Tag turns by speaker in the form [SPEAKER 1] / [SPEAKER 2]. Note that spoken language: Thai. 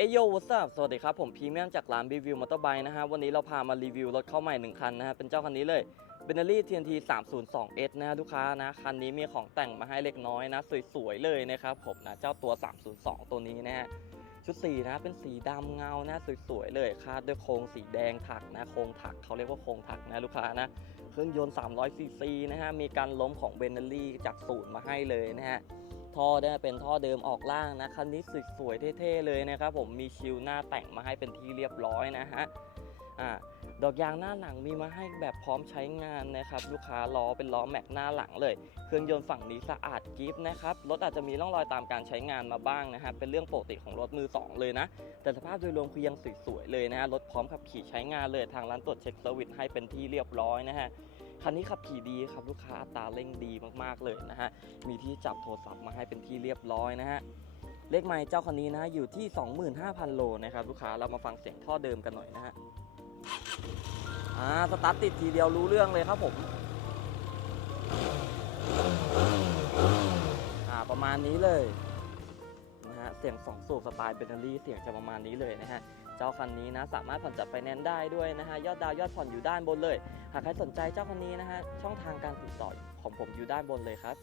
[SPEAKER 1] เอโยวัสสวัสดีครับ ผมพรีเมียมจากร้านรีวิวมอเตอร์ไบค์นะฮะ วันนี้เราพามารีวิวรถเข้าใหม่ 1 คันนะฮะ เป็นเจ้าคันนี้เลย b e n n e l l y TNT 302S นะฮะ ลูกค้านะ คันนี้มีของแต่งมาให้เล็กน้อยนะ สวยๆ เลยนะครับผมนะ เจ้าตัว 302 ตัวนี้นะฮะ ชุดสีนะ เป็นสีดำเงานะสวยๆ เลยคาดด้วยโครงสีแดงถักนะ โครงถักเขาเรียกว่าโครงถักนะลูกค้านะ เครื่องยนต์300ซีซีนะฮะ มีการล้มของ b e n n e l l y จากศูนย์มาให้เลยนะฮะ ท่อเนี่ยเป็นท่อเดิมออกล่างนะคันนี้สวยๆเท่ๆเลยนะครับผมมีชิลหน้าแต่งมาให้เป็นที่เรียบร้อยนะฮะอ่าดอกยางหน้าหลังมีมาให้แบบพร้อมใช้งานนะครับลูกค้าล้อเป็นล้อแม็กหน้าหลังเลย เครื่องยนต์ฝั่งนี้สะอาดกิฟนะครับรถอาจจะมีร่องรอยตามการใช้งานมาบ้างนะฮะเป็นเรื่องปกติของรถมือสองเลยนะ แต่สภาพโดยรวมคือยังสวยๆเลยนะฮะรถพร้อมขับขี่ใช้งานเลยทางร้านตรวจเช็คเซอร์วิสให้เป็นที่เรียบร้อยนะฮะ คันนี้ขับขี่ดีครับลูกค้าอัตราเร่งดีมากๆเลยนะฮะ มีที่จับโทรศัพท์มาให้เป็นที่เรียบร้อยนะฮะ เลขไมล์เจ้าคันนี้นะฮะอยู่ที่ 25,000 โลนะครับลูกค้า เรามาฟังเสียงท่อเดิมกันหน่อยนะฮะ อ่า สตาร์ทติดทีเดียวรู้เรื่องเลยครับผม อ่า ประมาณนี้เลยนะฮะ เสียงสองสูบสไตล์เบนเนอรี่เสียงจะประมาณนี้เลยนะฮะ เจ้าคันนี้นะสามารถผ่อนจัดไฟแนนซ์ได้ด้วยนะฮะยอดดาวยอดผ่อนอยู่ด้านบนเลย หากใครสนใจเจ้าคันนี้นะฮะช่องทางการติดต่อของผมอยู่ด้านบนเลยครับ